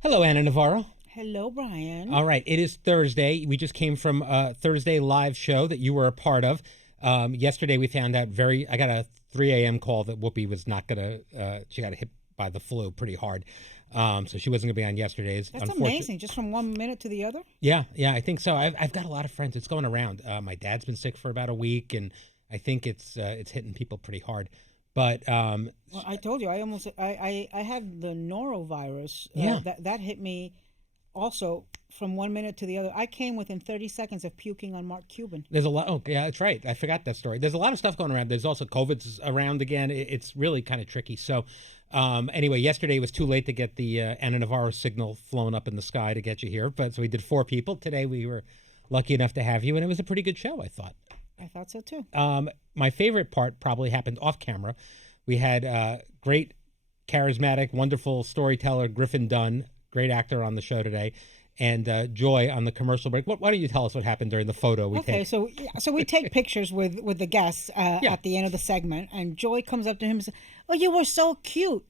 Hello, Anna Navarro. Hello, Brian. All right, it is Thursday. We just came from a Thursday live show that you were a part of. Yesterday, we found out I got a 3 a.m. call that Whoopi was not going to, she got hit by the flu pretty hard. So she wasn't going to be on yesterday's. That's amazing. Just from 1 minute to the other? Yeah, I think so. I've got a lot of friends. It's going around. My dad's been sick for about a week, and I think it's hitting people pretty hard. But well, I told you, I had the norovirus. Yeah. That hit me also from 1 minute to the other. I came within 30 seconds of puking on Mark Cuban. There's a lot. Oh, yeah, that's right. I forgot that story. There's a lot of stuff going around. There's also COVID's around again. It's really kind of tricky. So anyway, yesterday it was too late to get the Anna Navarro signal flown up in the sky to get you here. But so we did 4 people. Today we were lucky enough to have you, and it was a pretty good show, I thought. I thought so too. My favorite part probably happened off camera. We had great, charismatic, wonderful storyteller Griffin Dunn, great actor on the show today, and Joy on the commercial break. Why don't you tell us what happened during the photo we take? So we take pictures with the guests at the end of the segment, and Joy comes up to him and says, "Oh, you were so cute."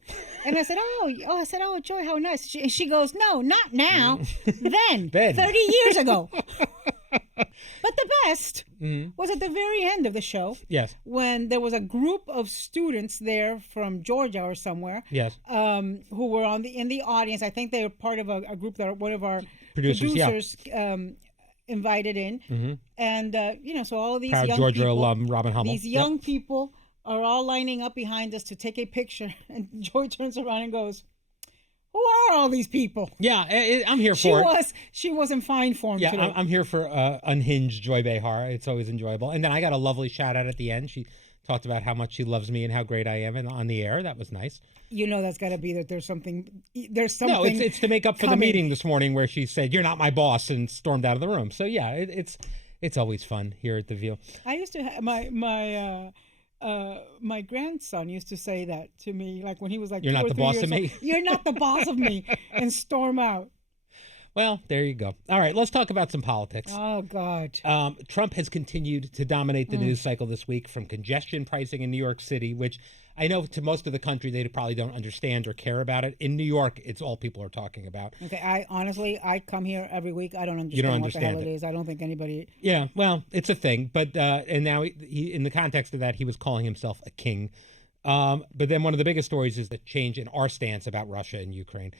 And I said, "Oh, Joy, how nice." She goes, "No, not now. Then 30 years ago." But the best was at the very end of the show. Yes. When there was a group of students there from Georgia or somewhere. Yes. Who were in the audience. I think they were part of a group that one of our producers invited in. Mm-hmm. And so all of these proud young Georgia people, alum Robin Hummel. These young people are all lining up behind us to take a picture. And Joy turns around and goes, "Who are all these people?" Yeah, I'm here for it. She was in fine form today. Yeah, I'm here for unhinged Joy Behar. It's always enjoyable. And then I got a lovely shout out at the end. She talked about how much she loves me and how great I am on the air. That was nice. You know that's got to be that there's something. No, it's to make up for coming. the meeting this morning where she said, "You're not my boss," and stormed out of the room. So yeah, it's always fun here at The View. I used to have my grandson used to say that to me, like when he was like, "You're not the boss of me." You're not the boss of me, and storm out. Well, there you go. All right, let's talk about some politics. Oh, God. Trump has continued to dominate the news cycle this week, from congestion pricing in New York City, which I know to most of the country they probably don't understand or care about it. In New York, it's all people are talking about. Okay, I come here every week. I don't understand what the hell it is. I don't think anybody. Yeah, well, it's a thing. But and now he, in the context of that, he was calling himself a king. But then one of the biggest stories is the change in our stance about Russia and Ukraine.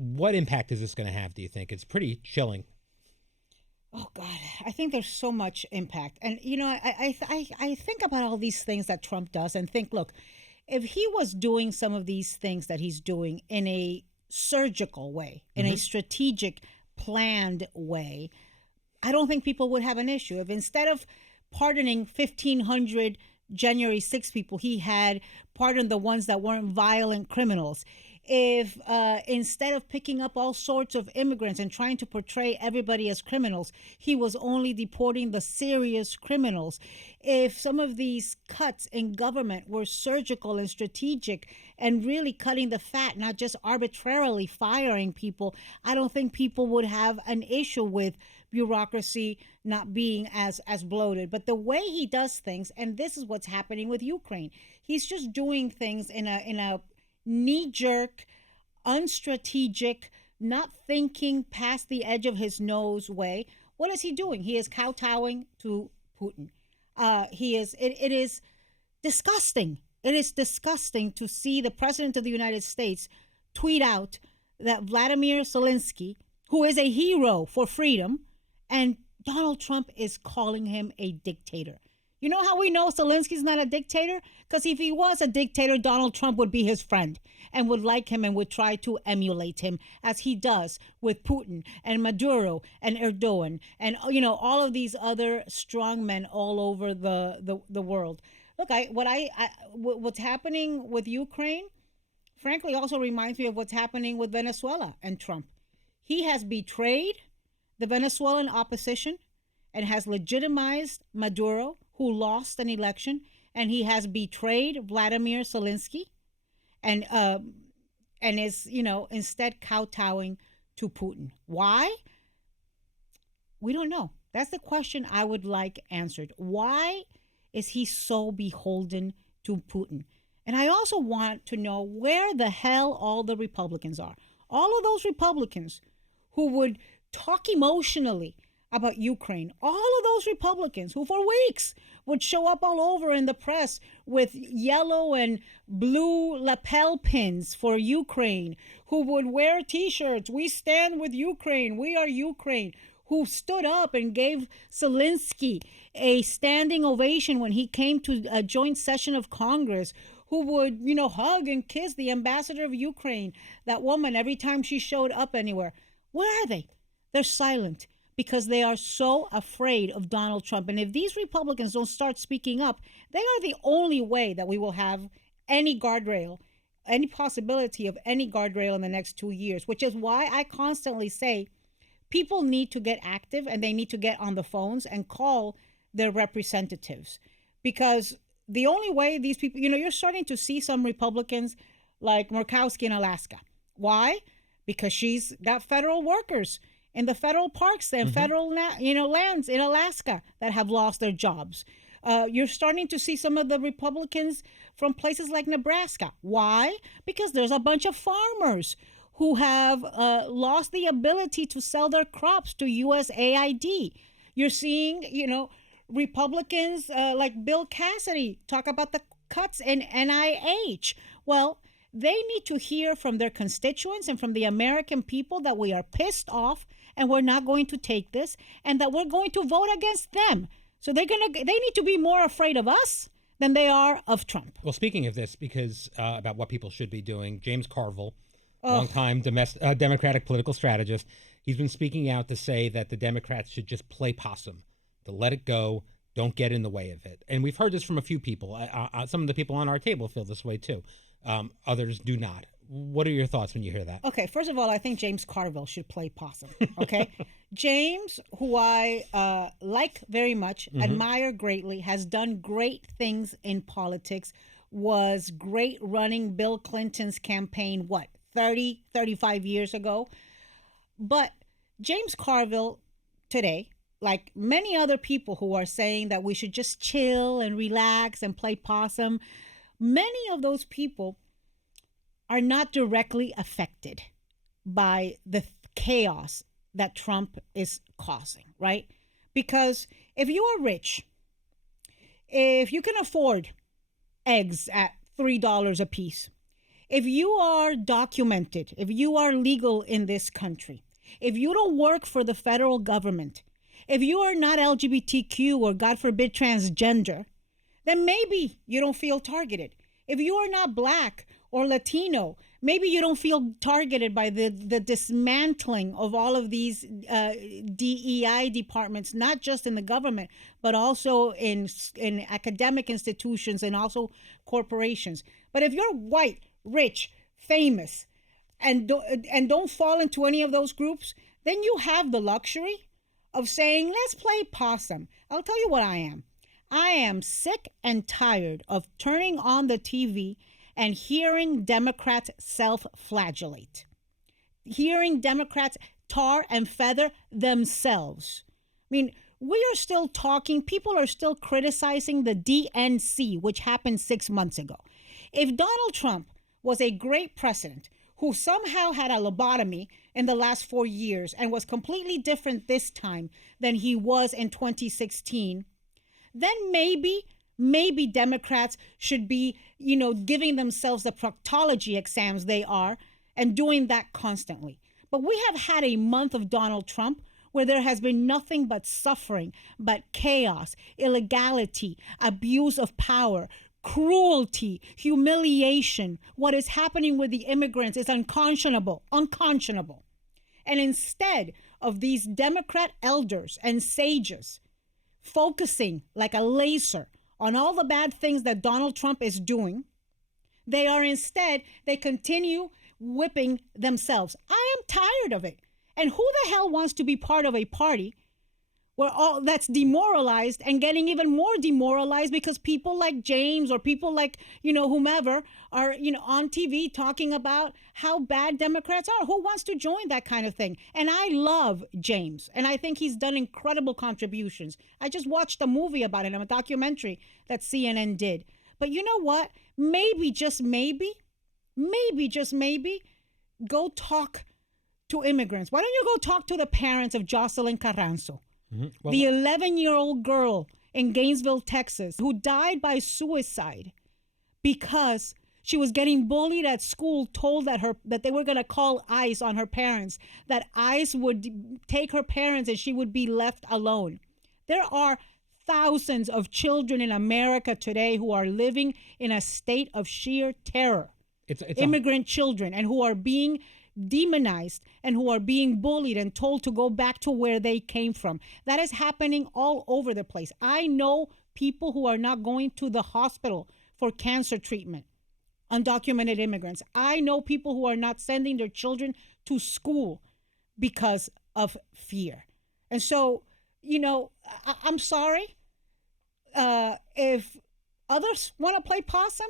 What impact is this going to have, do you think? It's pretty chilling. Oh, God, I think there's so much impact. And, I think about all these things that Trump does and think, look, if he was doing some of these things that he's doing in a surgical way, in a strategic, planned way, I don't think people would have an issue. If instead of pardoning 1,500 January 6 people, he had pardoned the ones that weren't violent criminals. If instead of picking up all sorts of immigrants and trying to portray everybody as criminals, he was only deporting the serious criminals. If some of these cuts in government were surgical and strategic and really cutting the fat, not just arbitrarily firing people, I don't think people would have an issue with bureaucracy not being as bloated. But the way he does things, and this is what's happening with Ukraine, he's just doing things in a knee-jerk, unstrategic, not thinking past the edge of his nose way. What is he doing? He is kowtowing to Putin. It is disgusting. It is disgusting to see the president of the United States tweet out that Volodymyr Zelenskyy, who is a hero for freedom, and Donald Trump is calling him a dictator. You know how we know Zelensky's not a dictator? Because if he was a dictator, Donald Trump would be his friend and would like him and would try to emulate him, as he does with Putin and Maduro and Erdogan and, all of these other strong men all over the world. Look, what's happening with Ukraine, frankly, also reminds me of what's happening with Venezuela and Trump. He has betrayed the Venezuelan opposition and has legitimized Maduro, who lost an election, and he has betrayed Volodymyr Zelenskyy and is, instead kowtowing to Putin. Why? We don't know. That's the question I would like answered. Why is he so beholden to Putin? And I also want to know where the hell all the Republicans are. all of those Republicans who would talk emotionally about Ukraine, all of those Republicans who for weeks would show up all over in the press with yellow and blue lapel pins for Ukraine, who would wear T-shirts, "We stand with Ukraine, we are Ukraine," who stood up and gave Zelenskyy a standing ovation when he came to a joint session of Congress, who would, hug and kiss the ambassador of Ukraine, that woman, every time she showed up anywhere. Where are they? They're silent because they are so afraid of Donald Trump. And if these Republicans don't start speaking up, they are the only way that we will have any guardrail, any possibility of any guardrail in the next 2 years, which is why I constantly say people need to get active and they need to get on the phones and call their representatives. Because the only way these people, you're starting to see some Republicans like Murkowski in Alaska. Why? Because she's got federal workers in the federal parks and federal lands in Alaska that have lost their jobs. You're starting to see some of the Republicans from places like Nebraska. Why? Because there's a bunch of farmers who have lost the ability to sell their crops to USAID. You're seeing, Republicans like Bill Cassidy talk about the cuts in NIH. Well, they need to hear from their constituents and from the American people that we are pissed off and we're not going to take this and that we're going to vote against them. So they need to be more afraid of us than they are of Trump. Well, speaking of this, because about what people should be doing, James Carville, longtime Democratic political strategist, he's been speaking out to say that the Democrats should just play possum, to let it go, don't get in the way of it. And we've heard this from a few people. Some of the people on our table feel this way too. Others do not. What are your thoughts when you hear that? Okay, first of all, I think James Carville should play possum, okay? James, who I like very much, admire greatly, has done great things in politics, was great running Bill Clinton's campaign, 30, 35 years ago? But James Carville today, like many other people who are saying that we should just chill and relax and play possum, many of those people are not directly affected by the chaos that Trump is causing, right? Because if you are rich, if you can afford eggs at $3 a piece, if you are documented, if you are legal in this country, if you don't work for the federal government, if you are not LGBTQ or, God forbid, transgender, then maybe you don't feel targeted. If you are not Black or Latino, maybe you don't feel targeted by the dismantling of all of these DEI departments, not just in the government, but also in academic institutions and also corporations. But if you're white, rich, famous, and don't fall into any of those groups, then you have the luxury of saying, let's play possum. I'll tell you what I am. I am sick and tired of turning on the TV and hearing Democrats self-flagellate, hearing Democrats tar and feather themselves. I mean, we are still talking, people are still criticizing the DNC, which happened 6 months ago. If Donald Trump was a great president who somehow had a lobotomy in the last 4 years and was completely different this time than he was in 2016, then maybe Democrats should be, giving themselves the proctology exams they are and doing that constantly. But we have had a month of Donald Trump where there has been nothing but suffering, but chaos, illegality, abuse of power, cruelty, humiliation. What is happening with the immigrants is unconscionable. And instead of these Democrat elders and sages focusing like a laser on all the bad things that Donald Trump is doing, they continue whipping themselves. I am tired of it. And who the hell wants to be part of a party where all that's demoralized and getting even more demoralized because people like James or people like, whomever are, on TV talking about how bad Democrats are? Who wants to join that kind of thing? And I love James, and I think he's done incredible contributions. I just watched a movie about it, a documentary that CNN did. But you know what? Maybe, just maybe, go talk to immigrants? Why don't you go talk to the parents of Jocelyn Carranzo, Well, the 11-year-old girl in Gainesville, Texas, who died by suicide because she was getting bullied at school, told that they were going to call ICE on her parents, that ICE would take her parents and she would be left alone. There are thousands of children in America today who are living in a state of sheer terror. it's Immigrant children, and who are being demonized and who are being bullied and told to go back to where they came from. That is happening all over the place. I know people who are not going to the hospital for cancer treatment, undocumented immigrants. I know people who are not sending their children to school because of fear. And so, I'm sorry. If others want to play possum,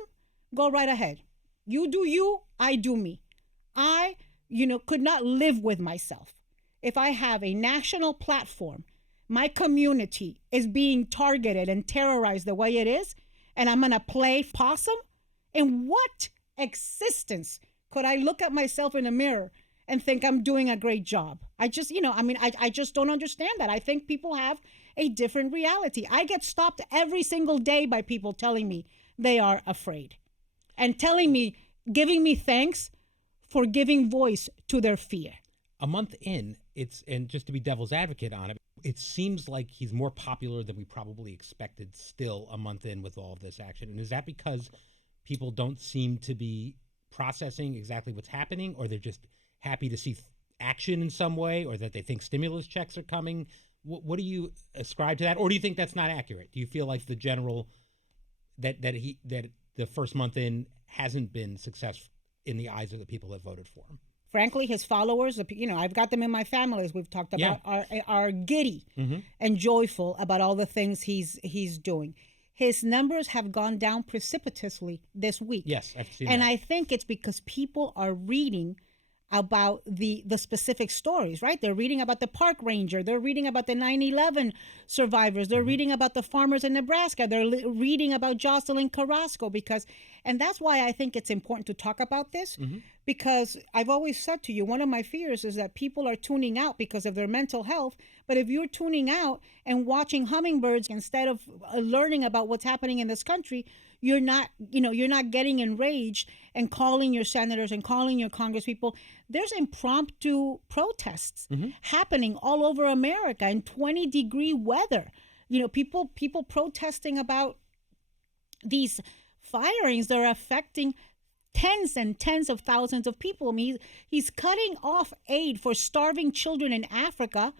go right ahead. You do you, I do me. I, could not live with myself if I have a national platform, my community is being targeted and terrorized the way it is, and I'm going to play possum. In what existence could I look at myself in a mirror and think I'm doing a great job? I just, I just don't understand that. I think people have a different reality. I get stopped every single day by people telling me they are afraid and giving me thanks for giving voice to their fear. a month in. And just to be devil's advocate on it, it seems like he's more popular than we probably expected still a month in with all of this action. And is that because people don't seem to be processing exactly what's happening, or they're just happy to see action in some way, or that they think stimulus checks are coming? What do you ascribe to that? Or do you think that's not accurate? Do you feel like the general that the first month in hasn't been successful in the eyes of the people that voted for him? Frankly, his followers, I've got them in my family, as we've talked about, are giddy and joyful about all the things he's doing. His numbers have gone down precipitously this week. Yes, I've seen and that. I think it's because people are reading about the specific stories, right? They're reading about the park ranger. They're reading about the 9/11 survivors. They're reading about the farmers in Nebraska. They're reading about Jocelyn Carrasco and that's why I think it's important to talk about this, because I've always said to you, one of my fears is that people are tuning out because of their mental health. But if you're tuning out and watching hummingbirds instead of learning about what's happening in this country, you're not getting enraged and calling your senators and calling your congresspeople. There's impromptu protests happening all over America in 20-degree weather. People protesting about these firings that are affecting tens and tens of thousands of people. I mean, he's cutting off aid for starving children in Africa,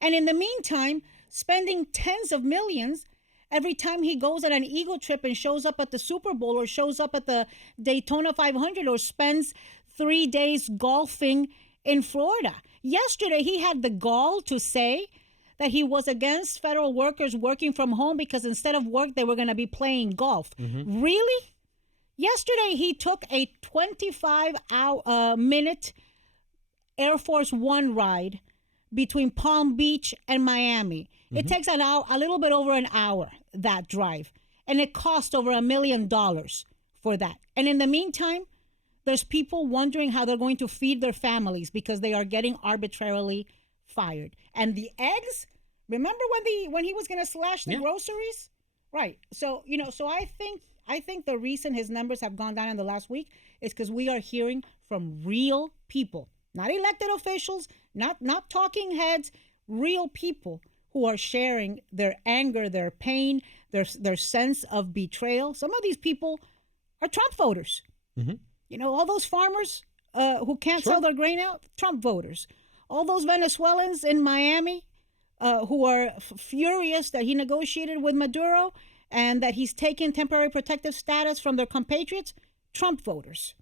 and in the meantime, spending tens of millions every time he goes on an ego trip and shows up at the Super Bowl or shows up at the Daytona 500 or spends 3 days golfing in Florida. Yesterday, he had the gall to say that he was against federal workers working from home because instead of work, they were going to be playing golf. Really? Yesterday, he took a 25-minute Air Force One ride between Palm Beach and Miami. It takes a little bit over an hour, that drive. And it cost over $1 million for that. And in the meantime, there's people wondering how they're going to feed their families because they are getting arbitrarily fired. And the eggs, remember when he was going to slash the groceries? Right. So, so I think the reason his numbers have gone down in the last week is because we are hearing from real people, not elected officials, not talking heads, real people who are sharing their anger, their pain, their sense of betrayal. Some of these people are Trump voters. All those farmers who can't sell their grain out, Trump voters. All those Venezuelans in Miami who are furious that he negotiated with Maduro and that he's taken temporary protective status from their compatriots, Trump voters.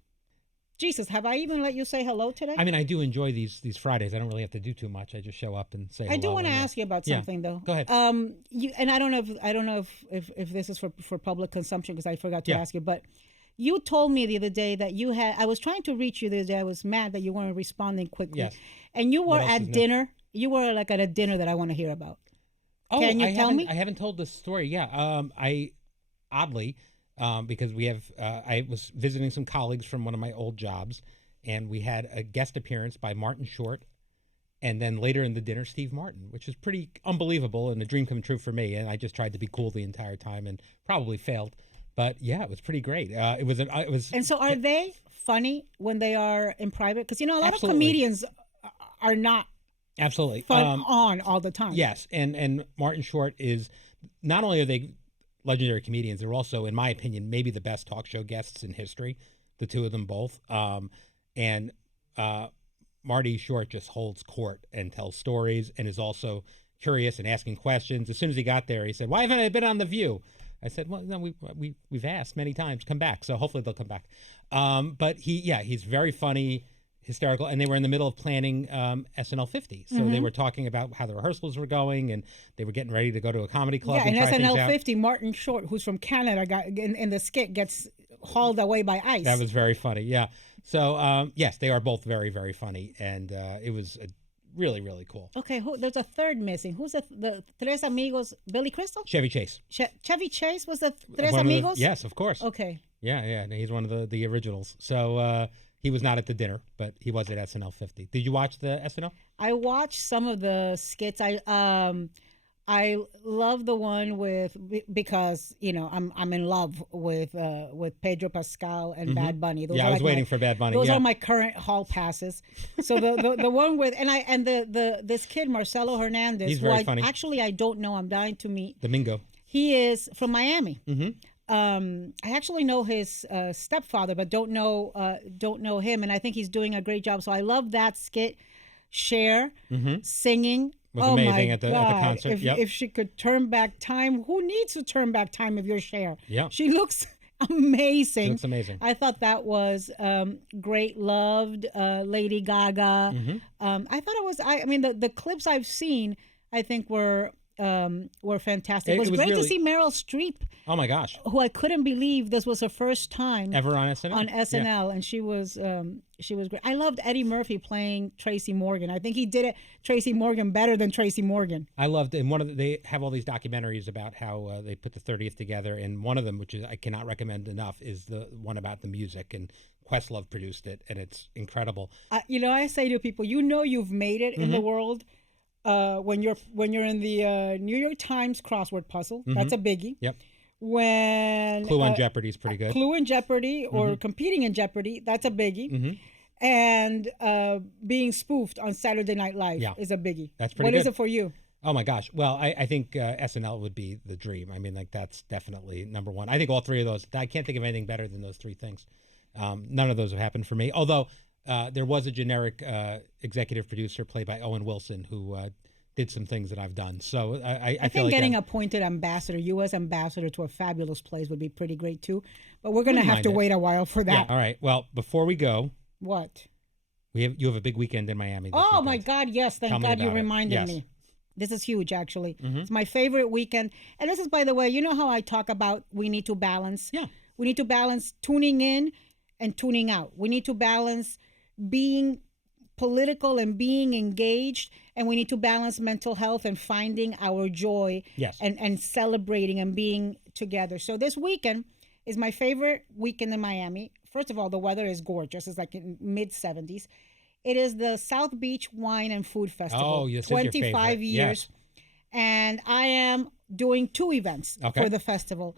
Jesus, have I even let you say hello today? I mean, I do enjoy these Fridays. I don't really have to do too much. I just show up and say hello. I do want to ask you about something, though. Go ahead. And I don't know if this is for public consumption because I forgot to ask you, but you told me the other day that I was trying to reach you the other day. I was mad that you weren't responding quickly. Yes. And you were at dinner. You were like at a dinner that I want to hear about. Oh, Can you tell me? I haven't told this story. Yeah. Oddly, because I was visiting some colleagues from one of my old jobs, and we had a guest appearance by Martin Short, and then later in the dinner, Steve Martin, which is pretty unbelievable and a dream come true for me. And I just tried to be cool the entire time and probably failed. But yeah, it was pretty great. It was. And so, are they funny when they are in private? Because a lot Absolutely. of comedians are not absolutely fun on all the time. Yes, and Martin Short is not only are they legendary comedians, they're also, in my opinion, maybe the best talk show guests in history. The two of them both, and Marty Short just holds court and tells stories and is also curious and asking questions. As soon as he got there, he said, "Why haven't I been on The View?" I said, "Well, no, we've asked many times. Come back." So hopefully they'll come back. But he's very funny, hysterical, and they were in the middle of planning SNL 50. So they were talking about how the rehearsals were going, and they were getting ready to go to a comedy club. Yeah, and in try things SNL out. 50, Martin Short, who's from Canada, got in the skit gets hauled away by ice. That was very funny. Yeah. So yes, they are both very, very funny, and it was really, really cool. Okay, there's a third missing. Who's the Tres Amigos? Billy Crystal? Chevy Chase. Chevy Chase was the Tres One of Amigos? yes, of course. Okay. Yeah, he's one of the originals. So he was not at the dinner, but he was at SNL 50. Did you watch the SNL? I watched some of the skits. I love the one because I'm in love with Pedro Pascal and Bad Bunny. Those I was waiting for Bad Bunny. Those are my current hall passes. So the one with this kid Marcelo Hernandez, he's very funny. Actually I don't know. I'm dying to meet. Domingo. He is from Miami. I actually know his stepfather, but don't know him, and I think he's doing a great job. So I love that skit. Cher singing. Was amazing at the concert. If she could turn back time, who needs to turn back time if you're Cher? Yeah. She looks amazing. She looks amazing. I thought that was great. Loved Lady Gaga. I thought it was. I mean, the clips I've seen, I think were fantastic. It was great to see Meryl Streep. Oh my gosh! Who I couldn't believe this was her first time ever on SNL. Yeah. And she was great. I loved Eddie Murphy playing Tracy Morgan. I think he did it Tracy Morgan better than Tracy Morgan. I loved, and they have all these documentaries about how they put the 30th together, and one of them, which I cannot recommend enough, is the one about the music, and Questlove produced it, and it's incredible. I say to people, you've made it in the world. When you're in the New York Times crossword puzzle, that's a biggie. Yep. When Clue on Jeopardy is pretty good. Clue in Jeopardy or competing in Jeopardy, that's a biggie. And being spoofed on Saturday Night Live is a biggie. That's pretty good. What is it for you? Oh my gosh. Well, I think SNL would be the dream. I mean, that's definitely number one. I think all three of those. I can't think of anything better than those three things. None of those have happened for me. Although there was a generic executive producer played by Owen Wilson who did some things that I've done. So I think feel like getting appointed ambassador, U.S. ambassador to a fabulous place would be pretty great too. But we're going to have to wait a while for that. Yeah. All right. Well, before we go, what? You have a big weekend in Miami. This weekend. My God, yes! Thank God you reminded me. This is huge, actually. It's my favorite weekend. And this is, by the way, you know how I talk about we need to balance. Yeah. We need to balance tuning in and tuning out. We need to balance being political and being engaged, and we need to balance mental health and finding our joy. Yes. And celebrating and being together. So this weekend is my favorite weekend in Miami. First of all, the weather is gorgeous. It's like in mid-70s. It is the South Beach Wine and Food Festival. Oh, yes, 25 years. Yes. And I am doing two events for the festival.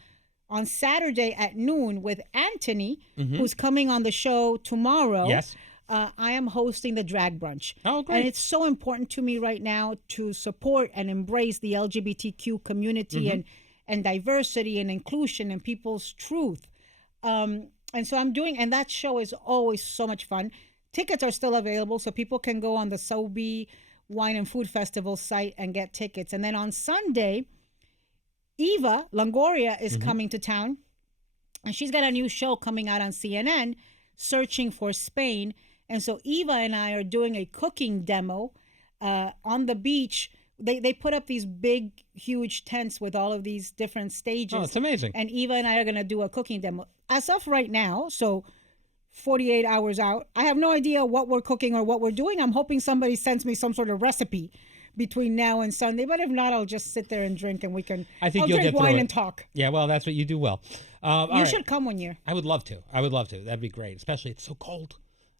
On Saturday at noon with Anthony, who's coming on the show tomorrow. Yes. I am hosting the drag brunch. Oh, great. And it's so important to me right now to support and embrace the LGBTQ community and diversity and inclusion and people's truth. And so I'm doing, and that show is always so much fun. Tickets are still available, so people can go on the Sobe Wine and Food Festival site and get tickets. And then on Sunday, Eva Longoria is coming to town, and she's got a new show coming out on CNN, Searching for Spain. And so Eva and I are doing a cooking demo on the beach. They put up these big, huge tents with all of these different stages. Oh, it's amazing. And Eva and I are going to do a cooking demo. As of right now, so 48 hours out, I have no idea what we're cooking or what we're doing. I'm hoping somebody sends me some sort of recipe between now and Sunday. But if not, I'll just sit there and drink, and I'll drink wine and talk. Yeah, well, that's what you do well. You should come one year. I would love to. That'd be great. Especially it's so cold.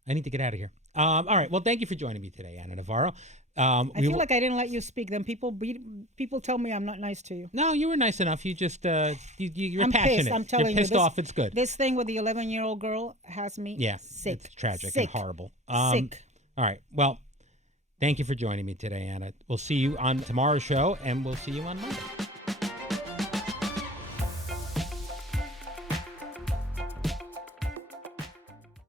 I need to get out of here. All right. Well, thank you for joining me today, Anna Navarro. I feel like I didn't let you speak. Then people tell me I'm not nice to you. No, you were nice enough. You just you're I'm passionate. pissed. I'm telling you're pissed you, off. It's good. This thing with the 11-year-old girl has me sick. It's tragic sick. and horrible. Sick. All right. Well, thank you for joining me today, Anna. We'll see you on tomorrow's show, and we'll see you on Monday.